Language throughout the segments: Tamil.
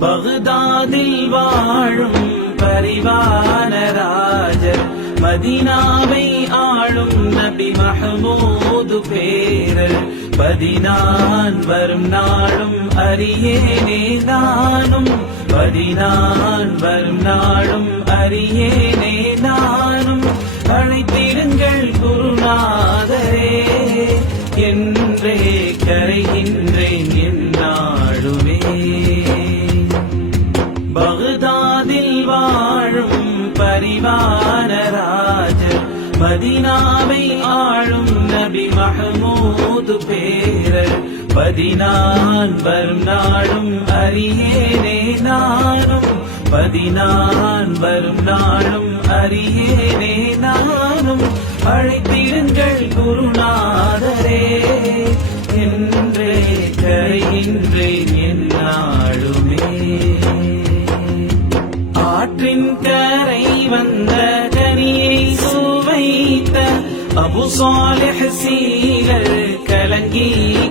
பகதாதில் வாழும் பரிவான ராஜர் மதீனாவை ஆளும் நபி மஹமூது பேரர் பதினான் வரும் நாளும் அறியேனே நானும் பதினான் வரும் நாளும் அறியேனே நானும் அழைத்திடுங்கள் குருநாதரே என்றே கரைகின்றேன் என்னாடுமே பகதாதில் வாழும் பரிவான ராஜர் மதீனாவை ஆளும் நபி மஹமூது பேரர் பதினான் வரும் நாளும் அறியேனே நானும் பதினான் வரும் நாளும் அறியேனே நானும் அழைத்திடுங்கள் குருநாதரே என்றே கரைகின்றேன் என்னாளுமே ஆற்றின் கரை வந்த கனியை சுவைத்த அபு சாலிஹ் சீலர் கலங்கி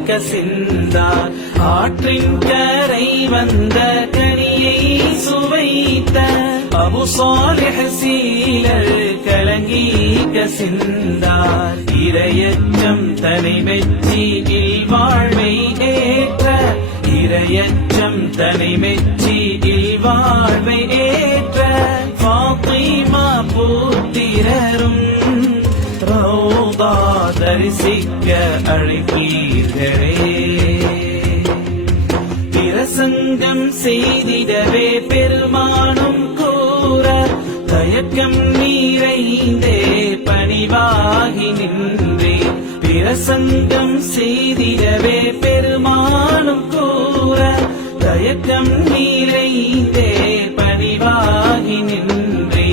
கசிந்தார் ஆற்றின் கரை வந்த கனியை சுவைத்த அபு சாலிஹ் சீலர் கலங்கி கசிந்தார் இரையச்சம் தனை மெச்சியில் வாழ்வை ஏற்ற இரையச்சம் தனை மெச்சியில் வாழ்வை ஏற்ற ஃபாத்திமா புத்திரரும் ரௌதா தரிசிக்க அழைப்பீர்களே பிரசங்கம் செய்திடவே பெருமானும் கூற தயக்கம் நிறைந்தே பணிவாகி நின்றே பிரசங்கம் செய்திடவே பெருமானும் கூற தயக்கம் நிறைந்தே பணிவாகி நின்றே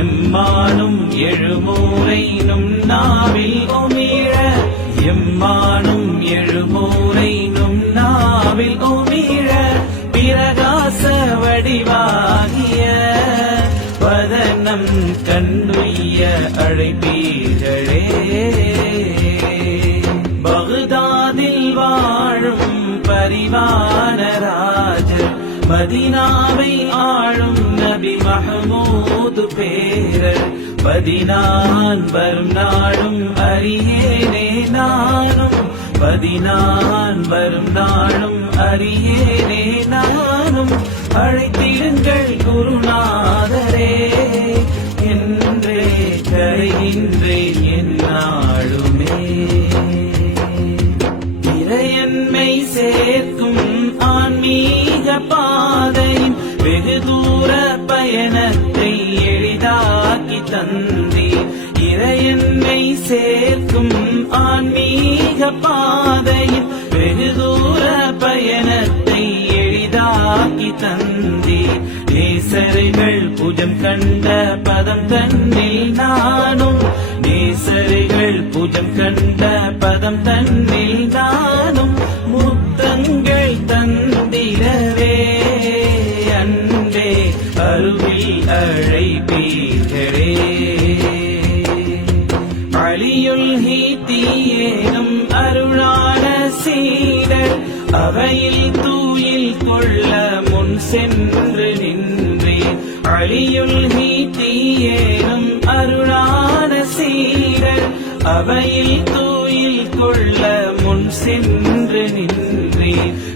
எம்மானும் எழுமூரைனும் நாவில் உமிழ எம்மானும் எழுமூரைனும் நாவில் உமிழ பிரகாச வடிவாகிய வதனம் கண்ணுய்ய அழைப்பீர்களே பகதாதில் வாழும் பரிவான ராஜர் மதீனாவை ஆளும் நபி மஹமூது பேரர் பதினான் வரும் நாளும் அறியேனே நானும் பதினான் வரும் நாளும் அறியேனே நானும் அழைத்திடுங்கள் குருநாதரே என்றே கரைகின்றேன் என்னாளுமே இறையன்மை சேர்க்கும் ஆன்மீக பாதையின் வெகு தூர பயணத்தை எளிதாக்கி தந்தே இறையன்மை சேர்க்கும் ஆன்மீக பாதையின் வெகு தூர பயணத்தை எளிதாக்கி தந்தே நேசர்கள் புஜம் கண்ட பதம் தன்னில் நானும் நேசர்கள் புஜம் கண்ட பதம் தன்னில் நானும் முத்தங்கள் தந்திரவே அன்பே அருவில் அழைப்பீர்களே அலியுல் ஹீத்தியேனும் அருளான சீடர் அவையில் தூயில் கொள்ள முன் சென்று நின்றே அலியுல் ஹீத்தியேனும் அருளான சீடர் அவையில் தூயில் கொள்ள முன் சென்று நின்றே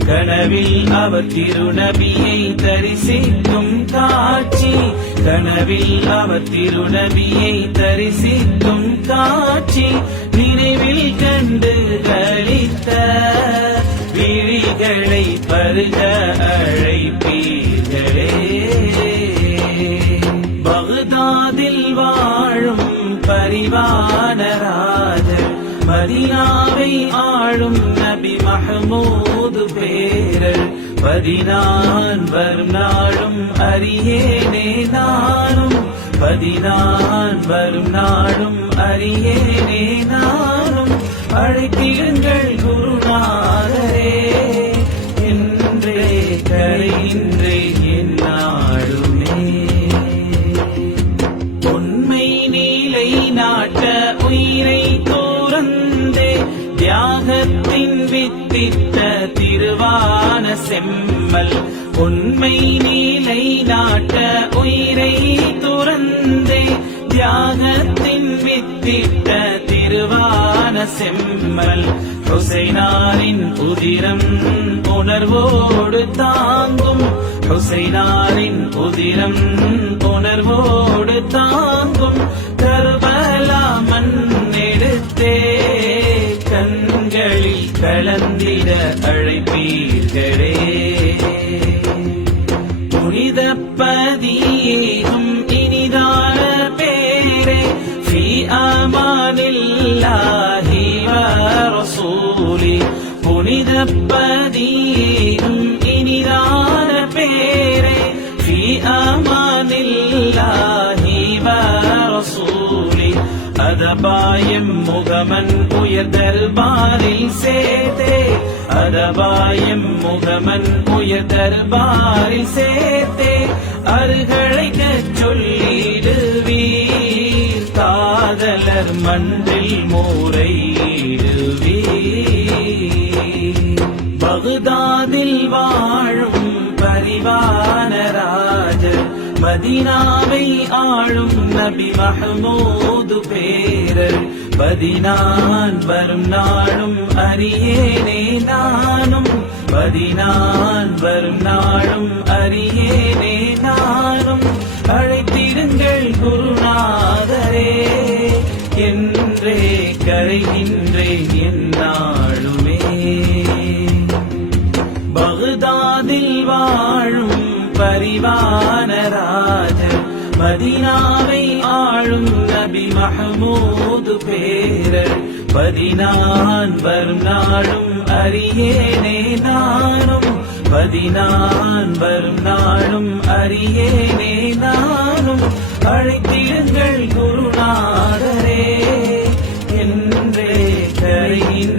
கனவில் அவர் திருநபியை தரிசிக்கும் காட்சி கனவில் அவர் திருநபியை தரிசிக்கும் காட்சி நினைவில் கண்டு களித்த விழிகளை பருக அழைப்பீர்களே பகதாதில் வாழும் பரிவான ராஜர் மதீனாவை ஆளும் நபி மஹமூது பேரர் பதினான் வரும் நாளும் அறியேனே நானும் பதினான் வரும் நாளும் அறியேனே நானும் அழைத்திடுங்கள் குருநாதரே என்றே கரைகின்றேன் என்னாளுமே உண்மை நீலை நாட்ட உயிரை தோறந்தே தியாகத்தின் வித்திட்ட திருவான செம்மல் உண்மை நீலை நாட்ட உயிரை துறந்தே தியாகத்தின் வித்திட்ட திருவான செம்மல் ஹுசைனாரின் உதிரம் உணர்வோடு தாங்கும் ஹுசைனாரின் உதிரம் உணர்வோடு தாங்கும் கர்பலா மண்ணெடுத்தே கண்களில் கலந்திட அழைப்பீர்களே புனித பதியேகும் இனிதான பேரே ஃபீ அமானில்லாஹி வ ரசூலி புனித பதியேகும் இனிதான பேரே ஃபீ அமானில்லாஹி வ ரசூலி அதபாயம் முகமன் உயர் தர்பாரில் சேர்த்தே அதபாயம் முகமன் உயர் தர்பாரில் சேர்த்தே அருகழைக்கச் சொல்லிடுவீர் காதலர் மன்றில் முறையிடுவீர் பகுதாதில் வாழும் பரிவான ராஜர் மதீனாவை ஆளும் நபி மஹ்மூது பேரர் பதினான் வரும் நாளும் அறியேனே நானும் பதினான் வரும் நாளும் அறியேனே நானும் அழைத்திடுங்கள் குருநாதரே என்றே கரைகின்றேன் எந்நாளுமே பகுதாதில் வாழும் பரிவான ராஜர் மதீனாவை ஆளும் நபி மஹ்மூது பேரர் பதினான் வரும் நாளும் அறியேனே நானும் பதினான் வரும் நாளும் அறியேனே நானும் அழைத்திடுங்கள் குருநாதரே என்றே கரைகின்றேன்